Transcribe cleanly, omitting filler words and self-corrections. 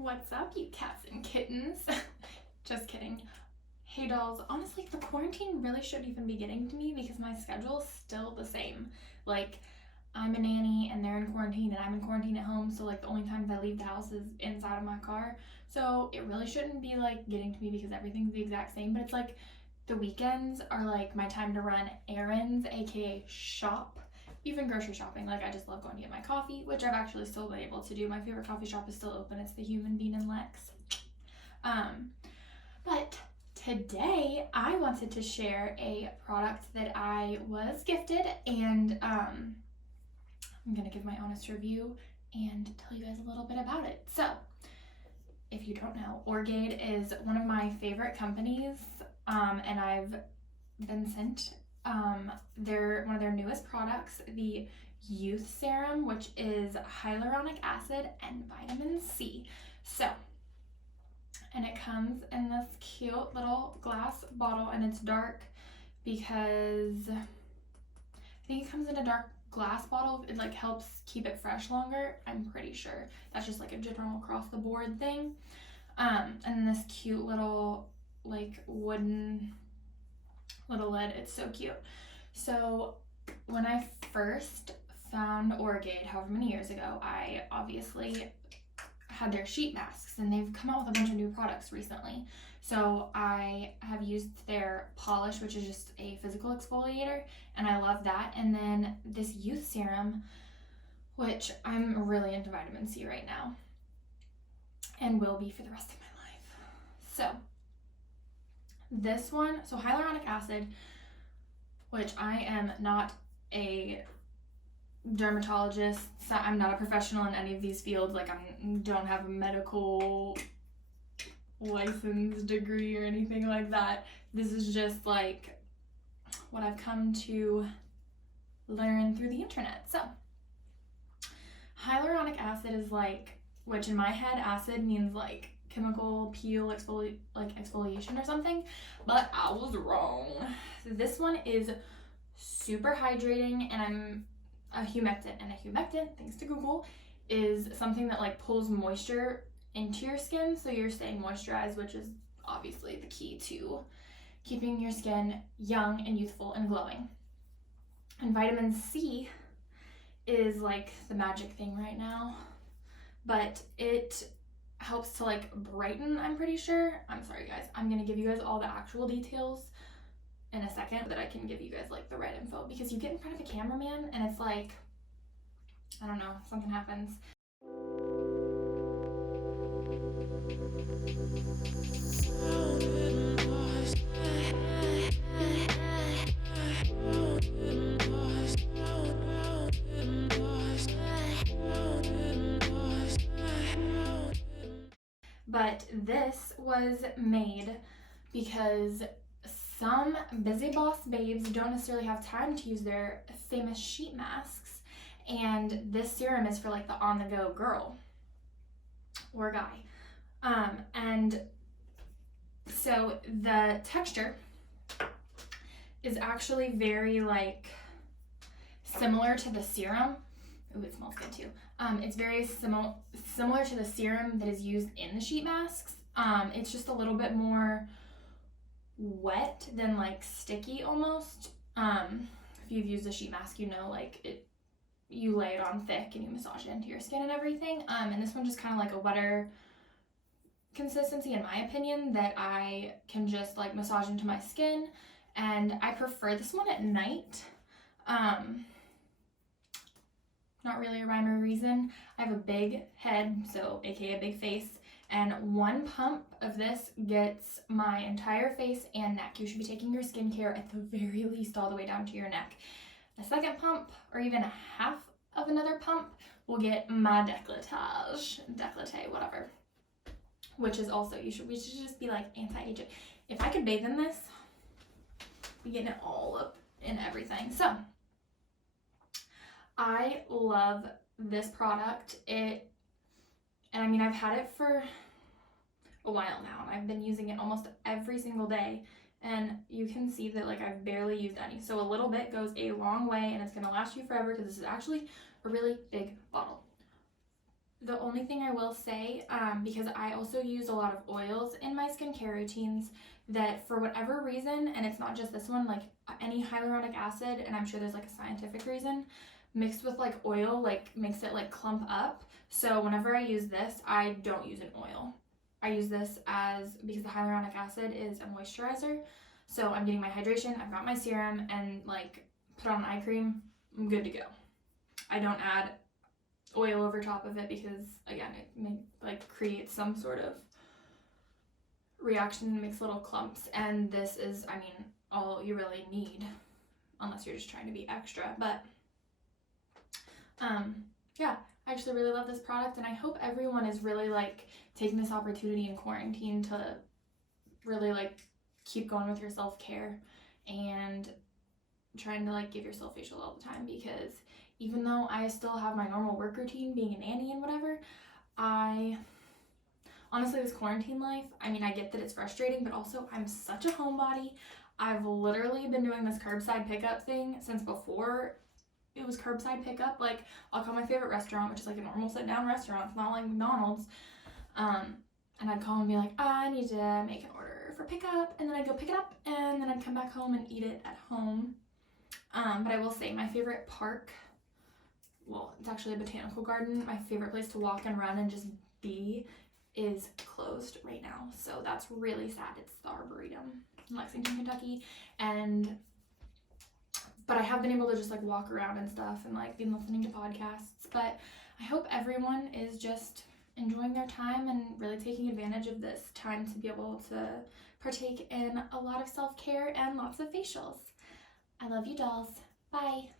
What's up, you cats and kittens? Just kidding. Hey dolls, honestly, the quarantine really shouldn't even be getting to me because my schedule's still the same. Like, I'm a nanny and they're in quarantine and I'm in quarantine at home, so like the only times I leave the house is inside of my car. So it really shouldn't be like getting to me because everything's the exact same, but it's like the weekends are like my time to run errands, aka shop. Even grocery shopping. Like, I just love going to get my coffee, which I've actually still been able to do. My favorite coffee shop is still open. It's the Human Bean and Lex. But today I wanted to share a product that I was gifted, and I'm gonna give my honest review and tell you guys a little bit about it. So, if you don't know, ORGAID is one of my favorite companies, and I've been sent one of their newest products, the Youth Serum, which is hyaluronic acid and vitamin C. So, and it comes in this cute little glass bottle, and it's dark because I think it comes in a dark glass bottle. It like helps keep it fresh longer. I'm pretty sure that's just like a general across the board thing. And then this cute little like wooden little lid. It's so cute. So when I first found ORGAID, however many years ago, I obviously had their sheet masks, and they've come out with a bunch of new products recently. So I have used their polish, which is just a physical exfoliator, and I love that. And then this youth serum, which I'm really into vitamin C right now and will be for the rest of my life. So this one, so hyaluronic acid, which I am not a dermatologist, so I'm not a professional in any of these fields. Like, I don't have a medical license degree or anything like that. This is just like what I've come to learn through the internet. So hyaluronic acid is like, which in my head acid means like chemical peel exfoliation or something, but I was wrong. This one is super hydrating, and I'm a humectant, and a humectant, thanks to Google, is something that like pulls moisture into your skin so you're staying moisturized, which is obviously the key to keeping your skin young and youthful and glowing. And vitamin C is like the magic thing right now, but it helps to like brighten, I'm pretty sure. I'm sorry guys, I'm gonna give you guys all the actual details in a second that I can give you guys like the right info, because you get in front of a cameraman and it's like, I don't know, something happens. But this was made because some busy boss babes don't necessarily have time to use their famous sheet masks, and this serum is for like the on-the-go girl or guy. And so the texture is actually very like similar to the serum. Ooh, it smells good too. It's very similar to the serum that is used in the sheet masks. It's just a little bit more wet than like sticky almost. If you've used a sheet mask, you know, like you lay it on thick and you massage it into your skin and everything. And this one just kind of like a wetter consistency, in my opinion, that I can just like massage into my skin. And I prefer this one at night. Not really a rhyme or reason. I have a big head, so aka a big face, and one pump of this gets my entire face and neck. You should be taking your skincare at the very least all the way down to your neck. A second pump, or even a half of another pump, will get my décolleté, whatever. Which is also, we should just be like anti-aging. If I could bathe in this, be getting it all up in everything. So I love this product. And I mean, I've had it for a while now, and I've been using it almost every single day, and you can see that like I've barely used any. So a little bit goes a long way, and it's gonna last you forever because this is actually a really big bottle. The only thing I will say, because I also use a lot of oils in my skincare routines, that for whatever reason, and it's not just this one, like any hyaluronic acid, and I'm sure there's like a scientific reason, mixed with like oil, like makes it like clump up. So whenever I use this, I don't use an oil. I use this because the hyaluronic acid is a moisturizer. So I'm getting my hydration, I've got my serum, and like put on eye cream, I'm good to go. I don't add oil over top of it because again, it creates some sort of reaction and makes little clumps, and this is, I mean, all you really need unless you're just trying to be extra. But yeah, I actually really love this product, and I hope everyone is really like taking this opportunity in quarantine to really like keep going with your self-care and trying to like give yourself facial all the time, because even though I still have my normal work routine being a nanny and whatever, honestly, this quarantine life, I mean, I get that it's frustrating, but also I'm such a homebody. I've literally been doing this curbside pickup thing since before it was curbside pickup. Like, I'll call my favorite restaurant, which is like a normal sit-down restaurant. It's not like McDonald's. And I'd call and be like, I need to make an order for pickup. And then I'd go pick it up, and then I'd come back home and eat it at home. But I will say my favorite park, well, it's actually a botanical garden. My favorite place to walk and run and just be is closed right now. So that's really sad. It's the Arboretum in Lexington, Kentucky. But I have been able to just like walk around and stuff and like been listening to podcasts. But I hope everyone is just enjoying their time and really taking advantage of this time to be able to partake in a lot of self-care and lots of facials. I love you, dolls. Bye.